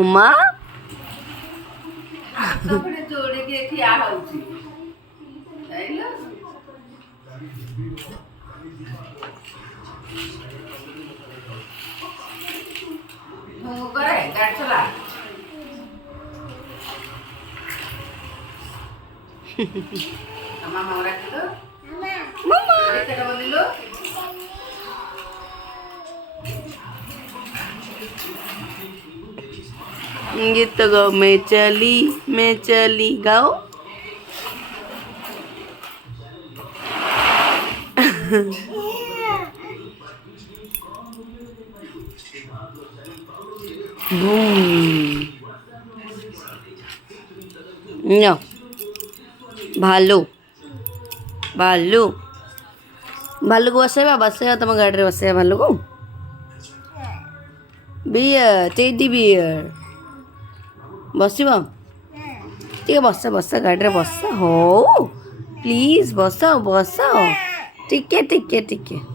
उमा कपड़े जोड़े के ठिया होउची जाइलो हो करे गाड़ी चला मामा राखिलो मामा केटा बोलिलो गीत गाओ मैं चली गाओ बूम नो भालू भालू भालू को बसेगा तुम गाड़ी रे बसेगा भालू को बियर टेडी बियर बसब ठीक बस बस गाड़ी रे बस हो प्लीज बस बस टिके टिके टिके